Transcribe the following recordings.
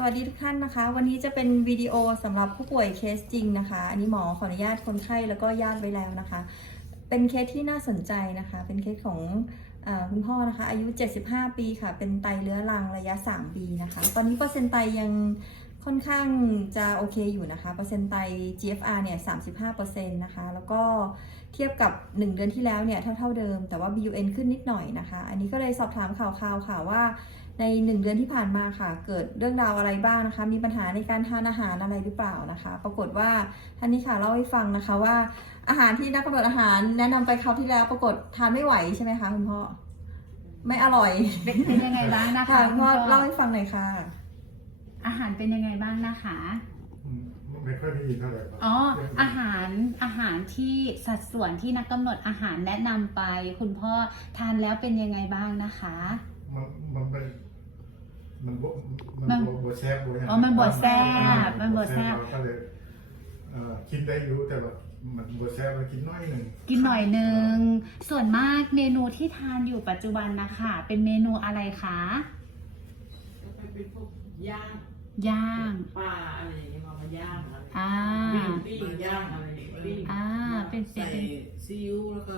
สวัสดีทุกท่านนะคะ วันนี้จะเป็นวิดีโอสำหรับผู้ป่วยเคสจริงนะคะ อันนี้หมอขออนุญาตคนไข้แล้วก็ญาติไว้แล้วนะคะ เป็นเคสที่น่าสนใจนะคะ เป็นเคสของอคุณพ่อนะคะ อายุ 75 ปีค่ะ เป็นไตเรื้อรังระยะ 3 ปีนะคะ ตอนนี้เปอร์เซ็นต์ไตยังค่อนข้างจะโอเคอยู่นะคะ เปอร์เซ็นต์ไต GFR เนี่ย 35%นะคะ แล้วก็เทียบกับ 1 เดือนที่แล้วเนี่ยเท่าเท่าๆเดิม แต่ว่า BUN ขึ้นนิดหน่อยนะคะ อันนี้ก็เลยสอบถามข่าวๆค่ะว่า ในหนึ่งเดือนที่ผ่านมาค่ะ เกิดเรื่องราวอะไรบ้างนะคะ มีปัญหาในการทานอาหารอะไรหรือเปล่านะคะ ปรากฏว่าท่านนี้ค่ะเล่าให้ฟังนะคะว่าอาหารที่นักกำหนดอาหารแนะนำไปคราวที่แล้วปรากฏทานไม่ไหวใช่ไหมคะคุณพ่อไม่อร่อยเป็นเป็นยังไงบ้างนะคะค่ะคุคุณณพ่อพ่อเล่าให้ฟังหน่อยค่ะ อาหารเป็นยังไงบ้างนะคะอืมไม่ค่อยได้ยินเท่าไหร่ครับอ๋อ อาหารอาหารที่สัดส่วนที่นักกำหนดอาหารแนะนำไป คุณพ่อทานแล้วเป็นยังไงบ้างนะคะ มันมันเป็น มันบมัมันนบวแซ่บบ่ยังอ๋อมันบ่แซ่บมันบ่แซ่บ เราก็เลยเอ่อกินได้อยู่แต่แบบมันบวแซ่บเรากินน้อยหนึ่งกินหน่อยนึง ส่วนมากเมนูที่ทานอยู่ปัจจุบันนะคะ เป็นเมนูอะไรคะ ก็ไปเป็นพวกย่างย่าง ปลาอะไรอย่างเงี้ยมามาย่างอะไรอ่า ปิ้งปิ้งย่างอะไรอย่างเงี้ยปิ้งอ่า เป็นเป็ใส่นเป็นซีอิ๊วแล้วก็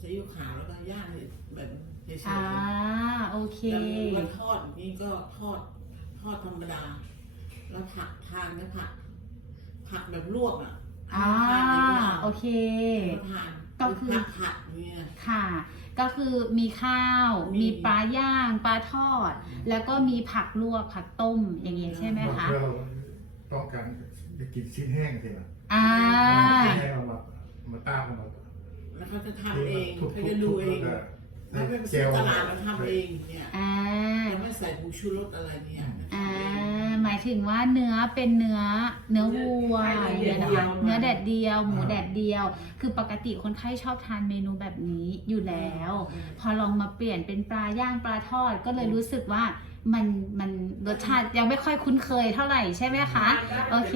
ซีอิ๊วขาวแล้วก็ย่างแบบเฉยอ่าโอเคๆแล้วทอดนี่ก็ทอดทอดธรรมดา แล้วผักทานก็ผักผักแบบลวกอะอ่าทานในย่างโอเคแล้วทานก็คือ ผักผัดเนี่ย ค่ะ ก็คือมีข้าว มี มีปลาย่าง ปลาทอด แล้วก็มีผักลวกผักต้มอย่างเงี้ยใช่ไหมบางคะ เพื่อเราต้องการจะกินชิ้นแห้งใช่ไหมอ่าชิ้นแห้งเอามามาต้ามเอามาแล้วเขาจะทำเองทุบเขาๆจะดูเอง แล้วก็ แล้วไปซื้เจอตลาดมาทำเองเนี่ยอ่าแต่ไม่ใส่ผงชูรสอะไรเนี่ยอ่าหมายถึงว่าเนื้อเป็นเนื้อเนื้อวัวอย่างเงี้ยนะคะเนื้อแดดเดียว หมูแดดเดียว คือปกติคนไข้ชอบทานเมนูแบบนี้อยู่แล้ว พอลองมาเปลี่ยนเป็นปลาย่างปลาทอดก็เลยรู้สึกว่ามันมันรสชาติยังไม่ค่อยคุ้นเคยเท่าไหร่ใช่ไหมคะ โอเค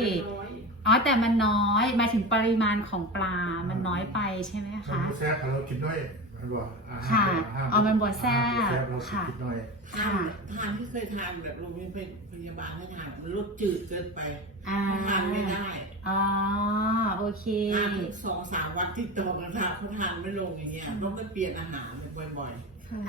อ๋อแต่มันน้อยหมายถึงปริมาณของปลามันน้อยไปใช่ไหมคะบ่แซ่บเรากินน้อย มันบ่อาหารค่ะาหารอ๋อมันบ่แซ่บอาหารบ่แซ่บเราค่ะกินน้อย ทานทานที่เคยทานแบบโรงพยาบาลให้ทานมันรสจืดเกินไปอ่าทานไม่ได้อ๋อโอเค ทานถึงสองสามวันที่ต่อกันทานเขาทานไม่ลงอย่างเงี้ยต้องไปเปลี่ยนอาหารบ่อย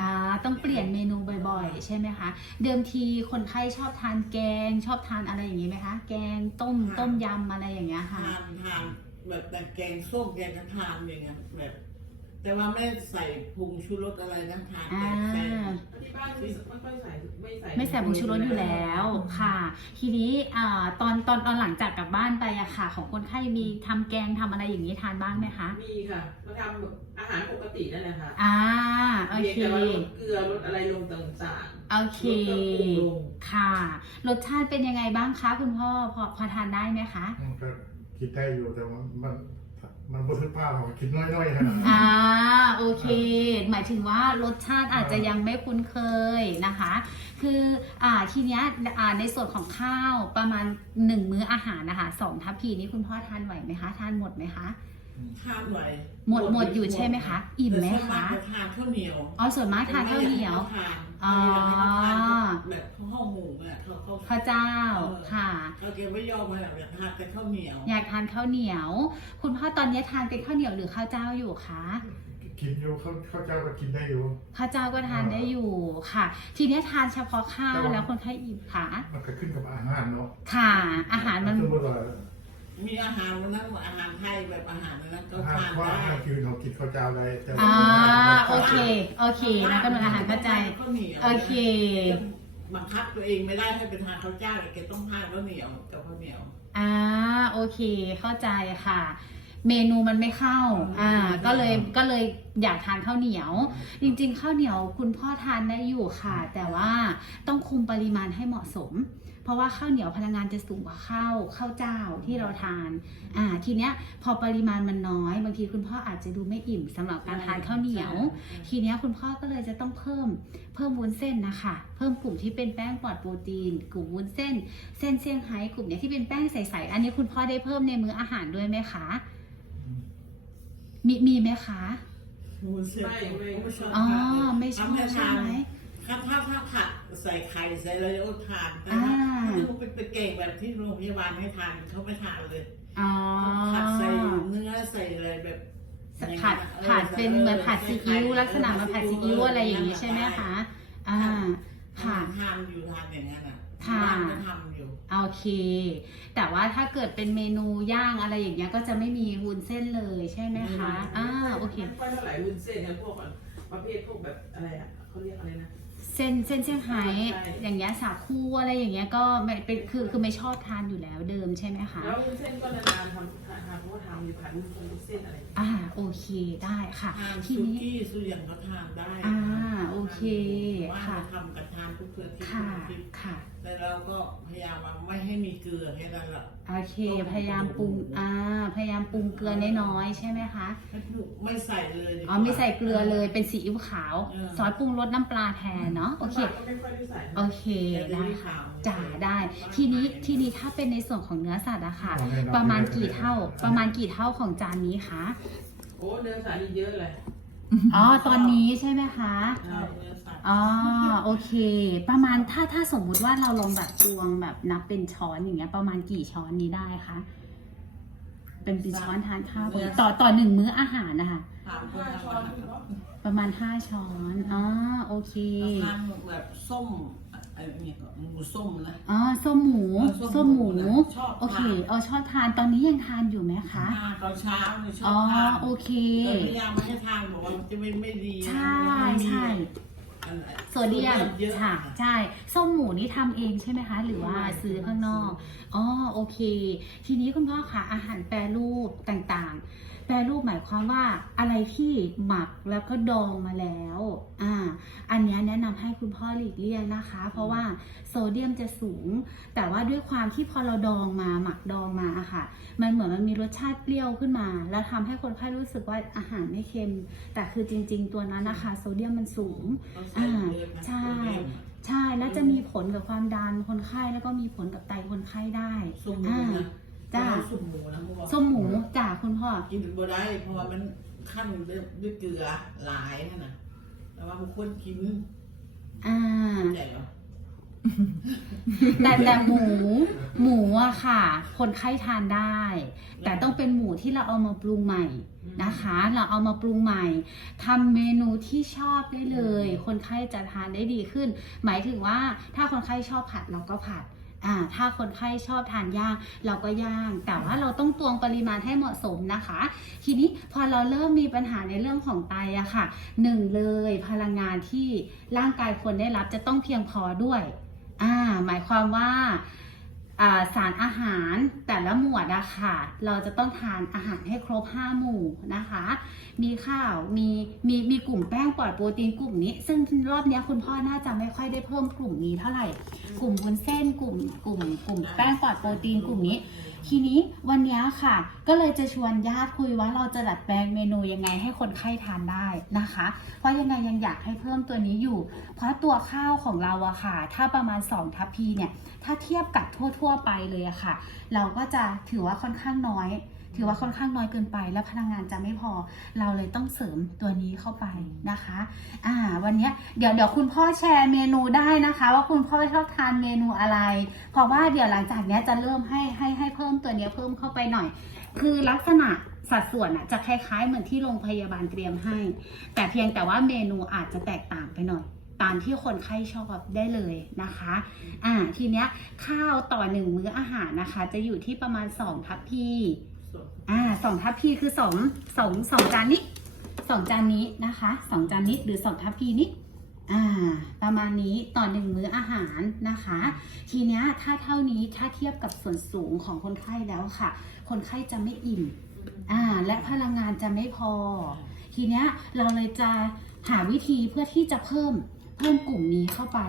อ่าต้องเปลี่ยนเมนูบ่อยๆ ใช่ไหมคะ เดิมทีคนไข้ชอบทานแกง ชอบทานอะไรอย่างนี้ไหมคะ แกงต้มต้มยำอะไรอย่างเงี้ยๆ ค่ะ ทานทานแบบแต่แกงส้มแกงกระทานอย่างเงี้ยแบบ แต่ว่าไม่ใส่ผงชูรสอะไรนะทานอ่าแต่ใส่ที่บ้านไม่ไม่ค่อยใส่ไม่ใส่ไม่ใส่ผงชูรสอยู่แล้วค่ะ ทีนี้อ่าตอนตอนตอนหลังจากกลับบ้านไปอะค่ะ ของคนไข้มีทำแกงทำอะไรอย่างนี้ทานบ้างไหมคะมีค่ะมาทำแบบอาหารปกตินั่นแหละค่ะอ่าโอเพียงเคแต่ว่าลดเกลือลดอะไรลงต่างโอเค ลดเครื่องปรุงลงค่ะ รสชาติเป็นยังไงบ้างคะคุณพ่อพอพอทานได้ไหมคะมันก็กินได้อยู่แต่ว่ามัน มันบ่ถึงป้าเรากินน้อยๆขนาดนั้นอ่าโอเค หมายถึงว่ารสชาติอาจจะยังไม่คุ้นเคยนะคะ คืออ่าทีเนี้ยอ่าในส่วนของข้าวประมาณหนึ่งมื้ออาหารนะคะสองทัพพีนี้คุณพ่อทานไหวไหมคะทานหมดไหมคะทานไหวหมดหมดอยู่ใช่ไหมคะ อิ่มไหมแต่ส่วนากคะจทานข้าวเหนียวอ๋อส่วนมากทานข้าวเหนียว ทาน อ๋อแบบข้าวหมูเนี่ยเขาเขาข้าวเจ้าค่ะ เขาแกไม่ยอมมาอยากทานแต่ข้าวเหนียวอยากทานข้าวเหนียว คุณพ่อตอนนี้ทานเป็นข้าวเหนียวหรือข้าวเจ้าอยู่คะกินอยู่เขาเขาเจ้าก็กินได้อยู่ ข้าวเจ้าก็ทานได้อยู่ค่ะ ทีนี้ทานเฉพาะข้าวแล้วคนไข้อิ่มค่ะ มันก็ขึ้นกับอาหารเนาะค่ะ อาหารมัน สมมติว่า มีอาหารวันนั้นอาหารไทยแบบอาหารนั้นก็อาหารทานว่าได้อาหารคือเรากินข้าวเจ้าได้แต่ว่าอ่าอาหารโอเคโอเคนะกำลังอาหารเข้าใจ ข้าวเหนียวโอเค บังคับตัวเองไม่ได้ให้เป็นทานข้าวเจ้าแกต้องทานข้าวเหนียวกับข้าวเหนียว อ่าโอเคเข้าใจค่ะ เมนูมันไม่เข้าอ่าก็เลยก็เลยอยากทานข้าวเหนียว จริงๆ ข้าวเหนียวคุณพ่อทานได้อยู่ค่ะ แต่ว่าต้องคุมปริมาณให้เหมาะสม เพราะว่าข้าวเหนียวพลังงานจะสูงกว่าข้าวข้าวเจ้าที่เราทานอ่าทีเนี้ยพอปริมาณมันน้อย บางทีคุณพ่ออาจจะดูไม่อิ่มสำหรับการทานข้าวเหนียว ทีเนี้ยคุณพ่อก็เลยจะต้องเพิ่มเพิ่มวุ้นเส้นนะคะเพิ่มกลุ่มที่เป็นแป้งปลอดโปรตีน กลุ่มวุ้นเส้น เส้นเซี่ยงไฮ้กลุ่มเนี้ยที่เป็นแป้งใสๆอันนี้คุณพ่อได้เพิ่มในมื้ออาหารด้วยไหมคะมีมีไหมคะไม่ไม่อ๋อไม่ชอบใช่ไหมถ้าถ้าถ้า ผัดใส่ไข่ใส่อะไรก็ทานแต่อ่าถ้าถ้าเป็นไปเก่งแบบที่โรงพยาบาลให้ทานเขาไม่ทานเลยอ๋อผัดใส่เนื้อใส่อะไรแบบผัดผัดเป็นเหมือนผัดซีอิ๊วลักษณะเหมาผัดซีอิ๊วอะไรอย่างนี้ใช่ไหมคะอ่าค่ะ ทานอยู่ทานอย่างนั้นอะค่ะบ้านก็ทำอยู่ โอเค แต่ว่าถ้าเกิดเป็นเมนูย่างอะไรอย่างเงี้ยก็จะไม่มีวุ้นเส้นเลยใช่ไหมคะอ่าโอเค ไม่ค่อยเท่าไหร่วุ้นเส้นเนี่ยพวกประเภทพวกแบบอะไรอะเขาเรียกอะไรนะ เส้นเส้นเซี่ยงไฮ้ใช่ อย่างเงี้ยสาคูอะไรอย่างเงี้ยก็ไม่เป็นคือคือไม่ชอบทานอยู่แล้วเดิมใช่ไหมคะ แล้ววุ้นเส้นก็นานๆทำทำเพราะว่าทำอยู่ผัดวุ้นเส้นอะไรอย่างเงี้ยอ่าโอเคได้ค่ะ ทานทีซูนี้ กี้ซูอย่างก็ทานได้อ่าโอเคว่าค่ะทำกันทานทุกเทือที่ค่ะที่ค่ะ แต่เราก็พยายามว่าไม่ให้มีเกลือแค่นั้นแหละโอเค พยายามปรุงอ่าพยายามปรุงเกลือน้อยๆใช่ไหมคะไม่ถูกไม่ใส่เลยดีกว่า อ๋อไม่ใส่เกลือเลยเป็นซีอิ๊วขาว เออ ซอสปรุงรสน้ำปลาแทนเนาะโอเค ก็ไม่ค่อยได้ใส่โอเคได้ค่ะจ่าได้ ทีนี้ทีนี้ถ้าเป็นในส่วนของเนื้อสัตว์อะค่ะ ประมาณกี่เท่า ประมาณกี่เท่าของจานนี้คะ โอ้เนื้อสัตว์นี่เยอะเลย อ๋อ ตอนนี้ใช่ไหมคะชอบเนื้อสัตว์อ๋อ โอเค ประมาณถ้าถ้าสมมุติว่าเราลองแบบตวงแบบนับเป็นช้อนอย่างเงี้ย ประมาณกี่ช้อนนี้ได้คะ เป็นเป็นช้อนทานข้าวต่อต่อหนึ่งมื้ออาหารนะคะถามคนห้าทำช้ออานหารเนาะประมาณห้าช้อน อ๋อ โอเค ทานแบบส้ม ไอ้เนี่ยก็หมูส้มนะ อ๋อส้มหมูเออส้ส้มมหหมูมูนะชอบโอเคทานเออชอบทานตอนนี้ยังทานอยู่ไหมคะทานตอนเช้าเนี่ยชออ๋อบทานโอเค แต่พยายามไม่ให้ทานบอกว่ามันจะไม่ไม่ดีนะใช่มันมีใช่อันไหนโซเดียมเยอะค่ะใช่ส้มหมูนี่ทำเองใช่ไหมคะ หรือว่าซื้อข้างนอกอ๋อโอเค ทีนี้คุณพ่อคะอาหารแปรรูปต่างๆ แปรรูปหมายความว่าอะไรที่หมักแล้วก็ดองมาแล้วอ่าอันเนี้ยแนะนำให้คุณพ่อหลีกเลี่ยงนะคะ เพราะว่าโซเดียมจะสูง แต่ว่าด้วยความที่พอเราดองมาหมักดองมาอะค่ะ มันเหมือนมันมีรสชาติเปรี้ยวขึ้นมา แล้วทำให้คนไข้รู้สึกว่าอาหารไม่เค็ม แต่คือจริง ๆ ตัวนั้นนะคะโซเดียมมันสูงต้องใส่เยอะนะใช่โซเดียมใช่แล้วจะมีผลกับความดันคนไข้แล้วก็มีผลกับไตคนไข้ได้ส้มหมูอ่านะ จ้าส้มหมูนะพวกส้มหมูจ้าคุณพ่อ กินบ่ได้เพราะว่ามันขั้นด้วยด้วยเกลือหลายนั่นน่ะ แต่ว่าบางคนกินอ่า ใหญ่เหรอแต่แต่หมู หมูอะค่ะ คนไข้ทานได้ แต่ต้องเป็นหมูที่เราเอามาปรุงใหม่นะคะ เราเอามาปรุงใหม่ทำเมนูที่ชอบได้เลย คนไข้จะทานได้ดีขึ้น หมายถึงว่าถ้าคนไข้ชอบผัดเราก็ผัด อ่าถ้าคนไข้ชอบทานย่าง เราก็ย่าง แต่ว่าเราต้องตวงปริมาณให้เหมาะสมนะคะ ทีนี้พอเราเริ่มมีปัญหาในเรื่องของไตอะค่ะหนึ่งเลยพลังงานที่ร่างกายควรได้รับจะต้องเพียงพอด้วยอ่าหมายความว่าอ่า สารอาหารแต่ละหมวดอะค่ะ เราจะต้องทานอาหารให้ครบ 5 หมู่นะคะ มีข้าวมีมีมีกลุ่มแป้งปลอดโปรตีนกลุ่มนี้ ซึ่งรอบนี้คุณพ่อน่าจะไม่ค่อยได้เพิ่มกลุ่มนี้เท่าไหร่ กลุ่มวุ้นเส้นกลุ่มกลุ่ม กลุ่มแป้งปลอดโปรตีนกลุ่มนี้ ทีนี้วันนี้ค่ะ ก็เลยจะชวนญาติคุยว่าเราจะดัดแปลงเมนูยังไงให้คนไข้ทานได้นะคะ เพราะยังไงยังอยากให้เพิ่มตัวนี้อยู่ เพราะตัวข้าวของเราอะค่ะ ถ้าประมาณ2ทัพพีเนี่ยถ้าเทียบกับทั่วๆไปเลยอะค่ะ เราก็จะถือว่าค่อนข้างน้อย ถือว่าค่อนข้างน้อยเกินไป แล้วพลังงานจะไม่พอ เราเลยต้องเสริมตัวนี้เข้าไปนะคะอ่าวันนี้เดี๋ยวเดี๋ยวคุณพ่อแชร์เมนูได้นะคะ ว่าคุณพ่อชอบทานเมนูอะไร เพราะว่าเดี๋ยวหลังจากนี้จะเริ่มให้ให้ให้เพิ่มตัวนี้เพิ่มเข้าไปหน่อย คือลักษณะสัดส่วนอะจะคล้ายๆ เหมือนที่โรงพยาบาลเตรียมให้ แต่เพียงแต่ว่าเมนูอาจจะแตกต่างไปหน่อย ตามที่คนไข้ชอบได้เลยนะคะอ่าทีเนี้ยข้าวต่อหนึ่งมื้ออาหารนะคะ จะอยู่ที่ประมาณ2ทัพพีอ่าสองทัพพีคือสองสองสองจานนี้สองจานนี้นะคะสองจานนี้หรือสองทัพพีนี้อ่าประมาณนี้ต่อหนึ่งมื้ออาหารนะคะ ทีเนี้ยถ้าเท่านี้ถ้าเทียบกับส่วนสูงของคนไข้แล้วค่ะ คนไข้จะไม่อิ่มอ่าและพลังงานจะไม่พอ ทีเนี้ยเราเลยจะหาวิธีเพื่อที่จะเพิ่ม เพิ่มกลุ่มนี้เข้าไป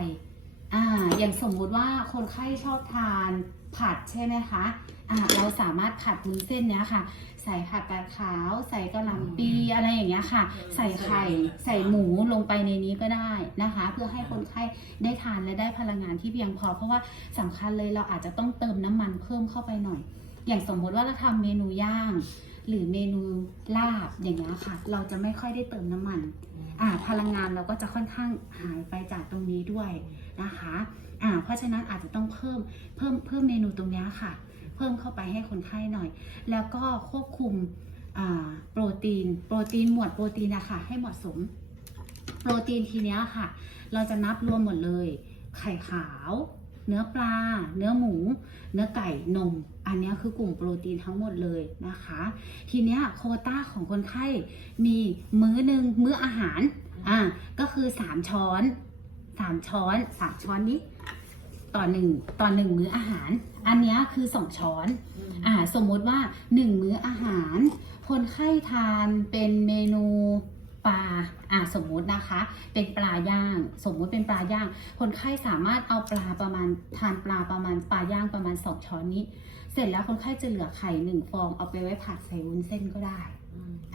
อ่าอย่างสมมุติว่าคนไข้ชอบทานผัดใช่ไหมคะอ่าเราสามารถผัดวุ้นเส้นเนี้ยค่ะ ใส่ผักกาดขาว ใส่กระหล่ำปีอะไรอย่างเงี้ยค่ะ ใส่ไข่ ใส่หมูลงไปในนี้ก็ได้นะคะ เพื่อให้คนไข้ได้ทานและได้พลังงานที่เพียงพอ เพราะว่าสำคัญเลยเราอาจจะต้องเติมน้ำมันเพิ่มเข้าไปหน่อย อย่างสมมุติว่าเราทำเมนูย่าง หรือเมนูลาบอย่างเงี้ยค่ะ เราจะไม่ค่อยได้เติมน้ำมันอ่าพลังงานเราก็จะค่อนข้างหายไปจากตรงนี้ด้วยนะคะอ่าเพราะฉะนั้นอาจจะต้องเพิ่มเพิ่มเพิ่มเมนูตรงนี้ค่ะ เพิ่มเข้าไปให้คนไข้หน่อย แล้วก็ควบคุมโปรตีน โปรตีนหมวดโปรตีนนะคะให้เหมาะสม โปรตีนทีเนี้ยค่ะ เราจะนับรวมหมดเลย ไข่ขาว เนื้อปลา เนื้อหมู เนื้อไก่นม อันนี้คือกลุ่มโปรตีนทั้งหมดเลยนะคะ ทีเนี้ยโคต้าของคนไข้มีมื้อหนึ่งมื้ออาหารอ่าก็คือ 3 ช้อน3ช้อน3ช้อนนี้ต่อหนึ่งต่อหนึ่งมื้ออาหาร อันนี้คือ 2 ช้อนอ่าสมมติว่า 1 มื้ออาหาร คนไข้ทานเป็นเมนู ปลาอ่าสมมุตินะคะ เป็นปลาย่าง สมมุติเป็นปลาย่าง คนไข้สามารถเอาปลาประมาณทานปลาประมาณปลาย่างประมาณ2ช้อนนี้ เสร็จแล้วคนไข้จะเหลือไข่หนึ่งฟองเอาไปไว้ผัดใส่วุ้นเส้นก็ได้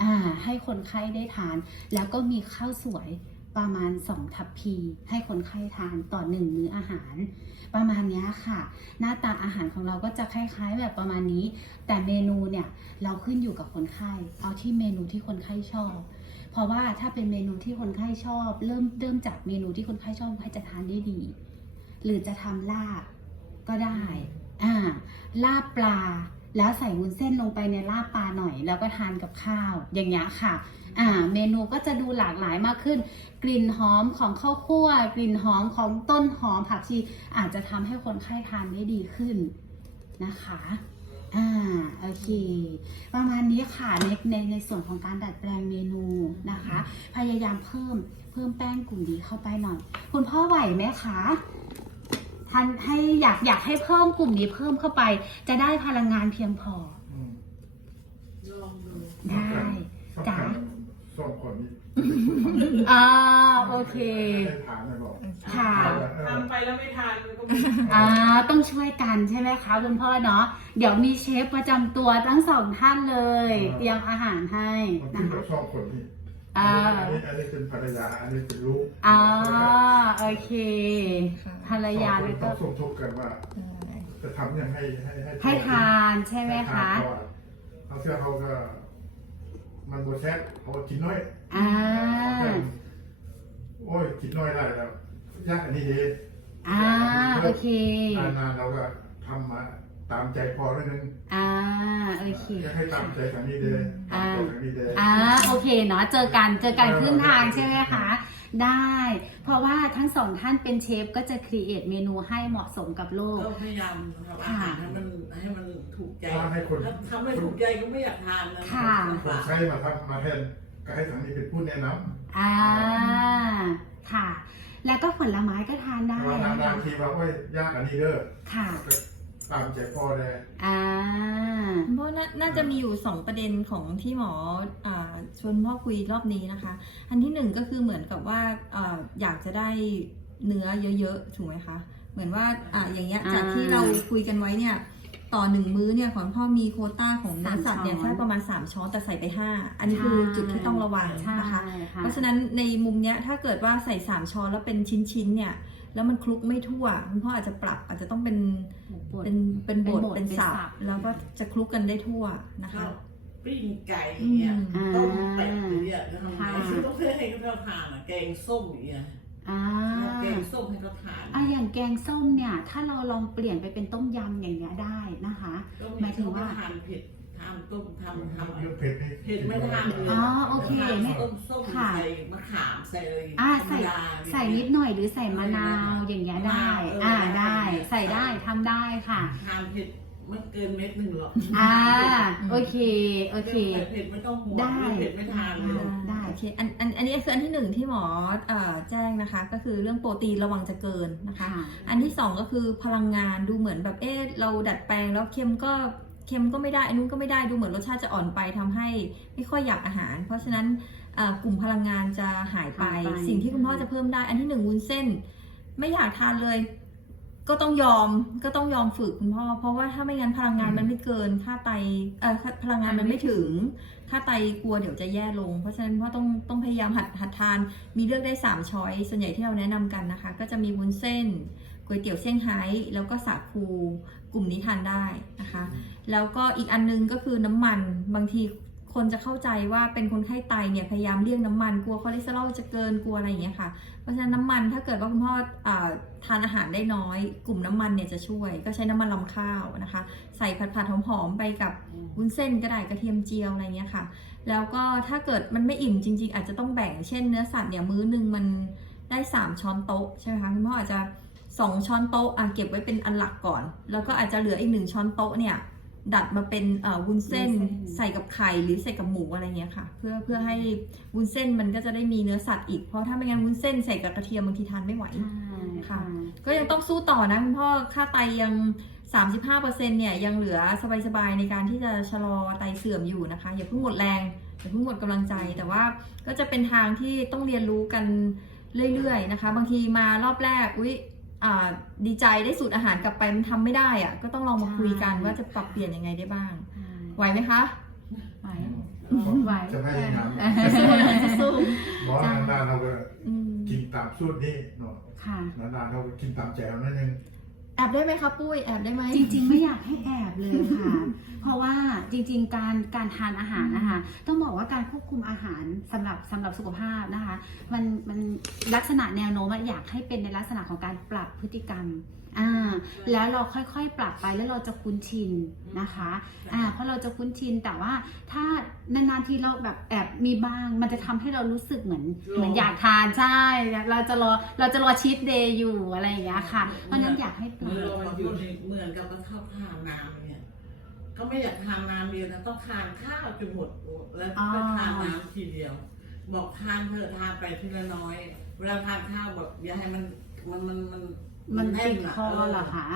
อ่าให้คนไข้ได้ทาน แล้วก็มีข้าวสวยประมาณ 2 ทัพพี ให้คนไข้ทานต่อหนึ่งมื้ออาหาร ประมาณนี้ค่ะ หน้าตาอาหารของเราก็จะคล้ายๆ แบบประมาณนี้ แต่เมนูเนี่ย เราขึ้นอยู่กับคนไข้ เอาที่เมนูที่คนไข้ชอบ เพราะว่าถ้าเป็นเมนูที่คนไข้ชอบ เริ่มเริ่มจากเมนูที่คนไข้ชอบคนไข้จะทานได้ดี หรือจะทำลาบก็ได้ อ่า ลาบปลา แล้วใส่วุ้นเส้นลงไปในลาบปลาหน่อย แล้วก็ทานกับข้าว อย่างเงี้ยค่ะ อ่า เมนูก็จะดูหลากหลายมากขึ้น กลิ่นหอมของข้าวคั่ว กลิ่นหอมของต้นหอมผักชีอาจจะทำให้คนไข้ทานได้ดีขึ้นนะคะ อ่าโอเค ประมาณนี้ค่ะในในในส่วนของการดัดแปลงเมนูนะคะ พยายามเพิ่มเพิ่มแป้งกลุ่มนี้เข้าไปหน่อย คุณพ่อไหวไหมคะทานให้อยากอยากให้เพิ่มกลุ่มนี้เพิ่มเข้าไป จะได้พลังงานเพียงพออืมลองดู ได้สำจ้ะคัญสองคนนี้ อ่าโอเค ได้ถามเลยบอกค่ะ ทำไปแล้วไม่ทานมันก็ไม่อ่าต้องช่วยกันใช่ไหมคะคุณพ่อเนาะเดี๋ยวมีเชฟประจำตัวทั้งสองท่านเลยเตรียมอาหารให้มันขึ้นะนกัคะบสองคนนี้อ่า อันนี้อันนี้เป็นภรรยา อันนี้เป็นลูกอ่าโอเคค่ะภรรยาสแล้อวงคนก็ต้องสมทบกันว่า จะทำยังให้ให้ให้ให้ทานใช่ไหมคะเขาเชื่อเขาก็ มันบดแซ่บเขาก็กินน้อยอ่าโอ้ยกินน้อยได้แล้วยากอันนี้เองอ่าโอเค นานๆเราก็ทำมา ตามใจพอแล้วนึงอ่าโอเค อยากให้ตามใจทางนี้เลยตามใจทางนี้เลย อ่าโอเคเนาะเจอกันเจอกันครึ่งทางใช่ไหมคะได้ เพราะว่าทั้งสองท่านเป็นเชฟก็จะครีเอทเมนูให้เหมาะสมกับโลก ก็พยายามทำอาหารให้มันให้มันถูกใจถ้าให้คน ถ้าทำไม่ถูกใจก็ไม่อยากทานนะค่ะคนใช้มาทำมาแทนก็ให้ทางนี้เป็นผู้แนะนำอ่าค่ะ แล้วก็ผลไม้ก็ทานได้เรานะนานคะๆทีว่าโอ้ยยากอันนี้เด้อค่ะ ตามใจพ่อเลยอ่า เพราะน่าน่าจะมีอยู่2ประเด็นของที่หมออาชวนพ่อคุยรอบนี้นะคะ อันที่หนึ่งก็คือเหมือนกับว่าอาอยากจะได้เนื้อเยอะๆถูกไหมคะเหมือนว่าอ่าอย่างเงี้ยอ่าจากที่เราคุยกันไว้เนี่ยต่อหนึ่งมื้อเนี่ยของพ่อมีโควต้าของเนื้อสัตว์เนี่ยสามช้อน แค่ประมาณ 3 ช้อนแต่ใส่ไป 5 อันนี้คือจุดที่ต้องระวังใช่นะคะ ค่ะ เพราะฉะนั้นในมุมเนี้ยถ้าเกิดว่าใส่ 3 ช้อนแล้วเป็นชิ้นๆเนี่ย แล้วมันคลุกไม่ทั่วคุณพ่ออาจจะปรับอาจจะต้องเป็นบดเป็นเป็นบดเป็นบดเป็นสับเป็นสับแล้วก็จะคลุกกันได้ทั่วนะคะข้าวปิ้งไก่อย่างเงี้ยอืมต้มเป็ดอย่างเงี้ยจะทำไงค่ะคือต้องให้เขาทานอะแกงส้มอย่างเงี้ยอ่าแกงส้มให้เขาทานอะอย่างแกงส้มเนี่ย ถ้าเราลองเปลี่ยนไปเป็นต้มยำอย่างเงี้ยได้นะคะก็หมายถึงว่าทานเผ็ด ทานต้มทำทำเรื่องเผ็ดนี่เผ็ดไม่ทานเลยอ๋อโอเคทานไม่ต้มส้มค่ะ ใส่มะขามใส่อะไรอ่าธรรมใส่ดาใส่นิดหน่อยหรือใส่มะนาวอย่างเงี้ยได้เอออ่อ่าได้ได้ ใส่ได้ทำได้ค่ะทานเผ็ดไม่เกินเม็ดหนึ่งหรอกอ่าโอเคโอเคเผ็ดไม่ต้องห่วงได้เผ็ดไม่ทานเลยได้โอเคอันอันอันนี้คืออันที่หนึ่งที่หมอเอ่อแจ้งนะคะ ก็คือเรื่องโปรตีนระวังจะเกินนะคะค่ะอันที่สองก็คือพลังงานดูเหมือนแบบเอ๊ะเราดัดแปลงแล้วเค็มก็เค็มก็ไม่ได้อันนู้นก็ไม่ได้ดูเหมือนรสชาติจะอ่อนไปทำให้ไม่ค่อยอยากอาหาร เพราะฉะนั้นเอ่อกลุ่มพลังงานจะหายไปหายไป สิ่งที่คุณพ่อจะเพิ่มได้ อันที่หนึ่งวุ้นเส้น ไม่อยากทานเลย ก็ต้องยอมก็ต้องยอมฝึกคุณพ่อ เพราะว่าถ้าไม่งั้นพลังงานมันไม่เกิน ค่าไตเอ่อพลังงานมันไม่ถึง ค่าไตกลัวเดี๋ยวจะแย่ลง เพราะฉะนั้นพ่อต้องต้องพยายามหัดหัดทาน มีเลือกได้3ช้อยส่วนใหญ่ที่เราแนะนำกันนะคะ ก็จะมีวุ้นเส้น ก๋วยเตี๋ยวเซี่ยงไฮ้แล้วก็สาคูกลุ่มนี้ทานได้นะคะ แล้วก็อีกอันนึงก็คือน้ำมันบางทีคนจะเข้าใจว่าเป็นคนไข้ไตเนี่ยพยายามเลี่ยงน้ำมันกลัวคอเลสเตอรอลจะเกินกลัวอะไรอย่างเงี้ยค่ะ เพราะฉะนั้นน้ำมันถ้าเกิดว่าคุณพ่ออาทานอาหารได้น้อย กลุ่มน้ำมันเนี่ยจะช่วย ก็ใช้น้ำมันลำข้าวนะคะ ใส่ผัดผัดๆหอมๆไปกับวุ้นเส้นก็ได้กระเทียมเจียวอะไรเงี้ยค่ะ แล้วก็ถ้าเกิดมันไม่อิ่มจริง ๆ อาจจะต้องแบ่งเช่นเนื้อสัตว์เนี่ยมื้อหนึ่งมันได้ 3 ช้อนโต๊ะใช่ไหมคะคุณพ่ออาจจะ 2 ช้อนโต๊ะอะเก็บไว้เป็นอันหลักก่อน แล้วก็อาจจะเหลืออีกหนึ่งช้อนโต๊ะเนี่ย ดัดมาเป็นเอ่อวุ้นเส้นวุ้นเส้น ใส่กับไข่หรือใส่กับหมูอะไรเงี้ยค่ะ เพื่อเพื่อให้วุ้นเส้นมันก็จะได้มีเนื้อสัตว์อีกเพราะถ้าไม่งั้นวุ้นเส้นใส่กับกระเทียมบางทีทานไม่ไหว ค่ะ ก็ยังต้องสู้ต่อนะคุณพ่อค่าไตยัง 35%เนี่ยยังเหลือสบายๆในการที่จะชะลอไตเสื่อมอยู่นะคะ อย่าเพิ่งหมดแรงอย่าเพิ่งหมดกำลังใจ แต่ว่าก็จะเป็นทางที่ต้องเรียนรู้กันเรื่อยๆนะคะ บางทีมารอบแรกอุ๊ยอ่า ดีใจได้สูตรอาหารกลับไปมันทำไม่ได้อะก็ต้องลองมาคุยกันว่าจะปรับเปลี่ยนยังไงได้บ้าง ไหวไหมคะ ไหวๆไหวจะพยายามสู้บอกว่านานๆเราก็อืมกินตามสูตรนี้เนาะค่ะนานๆเราก็กินตามแจวนั่นเองแอบได้ไหมคะปุ้ยแอบได้ไหม จริงๆ ไม่อยากให้แอบเลยค่ะ เพราะว่าจริงๆ การการทานอาหารนะคะ ต้องบอกว่าการควบคุมอาหารสำหรับสำหรับสุขภาพนะคะ มันมันลักษณะแนวโน้มอะอยากให้เป็นในลักษณะของการปรับพฤติกรรม อ่าแล้วเราค่อยๆ ปรับไปแล้วเราจะคุ้นชินนะคะอ่าเพราะเราจะคุ้นชินแต่ว่าถ้านานๆทีเราแบบแอบมีบ้าง มันจะทำให้เรารู้สึกเหมือนเหมือนอยากทานใช่เราจะรอเราจะรอชีตเดย์อยู่อะไรอย่างเงี้ยค่ะ เพราะฉะนั้นอยากให้ปเหรับมือนกับเหมือนกับมันเข้าทานน้ำเนี่ยก็ไม่อยากทานน้ำเดียวนะต้องทานข้าวจนหมดแล้วก็ทานน้ำทีเดียว บอกทานเถอะทานไปทีละน้อย เวลาทานข้าวแบบอย่าให้มันมันมันมัน มันติดคอเหรอคะ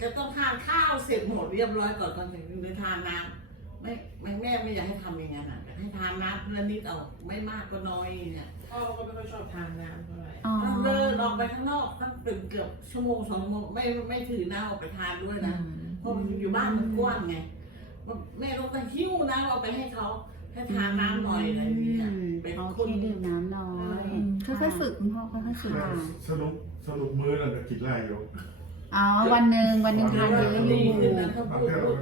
จะต้องทานข้าวเสร็จหมดเรียบร้อยก่อนก่อนถึงจะทานน้ำไม่ไม่แม่ไม่อยากให้ทำอย่างนั้นอะให้ทานน้ำทีละนิดเอาไม่มากก็น้อยเนี่ยพ่อก็ไม่ค่อยชอบทานน้ำเท่าไหร่อ๋อต้องเดินออกไปข้างนอกตั้งตื่นเกือบชั่วโมงสองชั่วโมงไม่ไม่ถือน้าออกไปทานด้วยนะเพราะอยู่บ้านมันกว้างไงแม่ต้องไปหิ้วน้ำเอาไปให้เขา ให้ทานน้ำหน่อยอะไรอย่างเงี้ยเป็นโอคเคนดื่มน้ำน้อยอืม ค่อยๆฝึกคุณพ่อค่อยๆฝึกค่ะสรุปสรุปมื้อเราจะกินไรอยู่อ๋อวันหนึ่งวันหนึ่งทานเยอะอดียู่ขึ้นนะเขาบางพูดทีเรา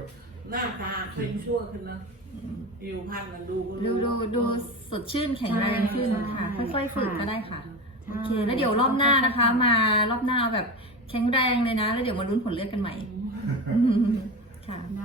หน้าตาเคร่งชั่วขึ้นนะผิวพรรณมันดูก็ดูดูดูสดชื่นแข็งแรงขึ้นค่ะ ค่อยๆฝึกก็ได้ค่ะ โอเค แล้วเดี๋ยวรอบหน้านะคะ มารอบหน้าเอาแบบแข็งแรงเลยนะ แล้วเดี๋ยวมาลุ้นผลเลือดกันใหม่ ค่ะ ได้